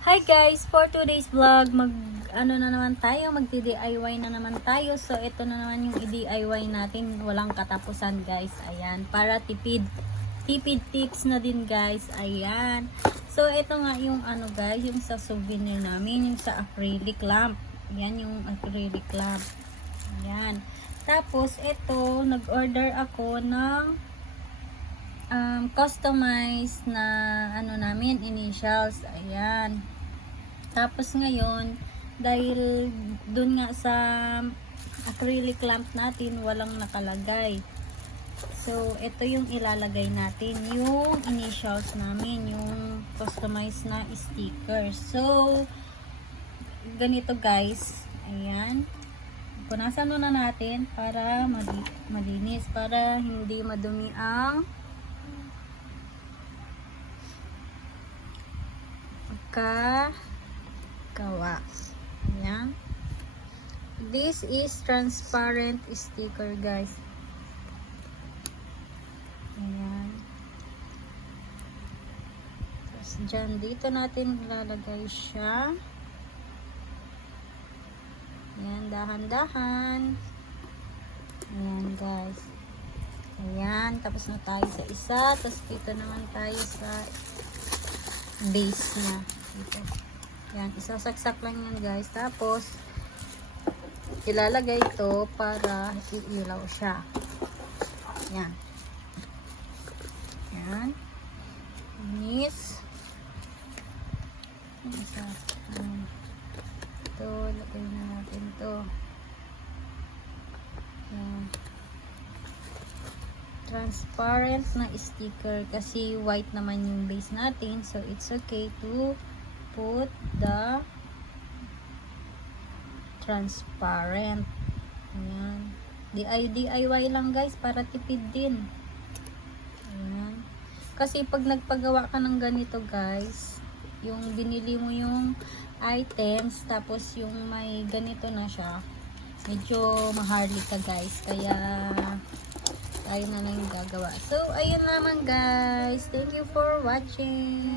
Hi guys, for today's vlog, magdi-DIY na naman tayo. So ito na naman yung i-DIY natin, walang katapusan guys. Ayan, para tipid tips na din guys. Ayan. So ito nga yung guys, yung sa souvenir namin, yung sa acrylic lamp. Ayan yung acrylic lamp. Ayan. Tapos ito, nag-order ako ng customized na namin initials. Ayan. Tapos ngayon, dahil dun nga sa acrylic lamp natin walang nakalagay, so ito yung ilalagay natin, yung initials namin, yung customized na sticker. So ganito guys. Ayan, punasan muna natin para malinis, para hindi madumi ang gawa. Ayan. This is transparent sticker guys. Ayan. Tapos dyan, dito natin ilalagay siya. Ayan, dahan-dahan. Ayan guys. Ayan, tapos na tayo sa isa. Tapos dito naman tayo sa base niya. Dito. Yan, isasaksak lang yan guys. Tapos ilalagay ito para iilaw siya. Yan. Yan. Inis. Isa. Ito, lagay na natin ito. Yan. Transparent na sticker kasi white naman yung base natin, so it's okay to put the transparent. Ayan. DIY lang guys, para tipid din. Ayan. Kasi pag nagpagawa ka ng ganito guys, yung binili mo yung items tapos yung may ganito na siya, medyo maharli ka guys, kaya tayo na lang yung gagawa. So ayun naman guys, thank you for watching.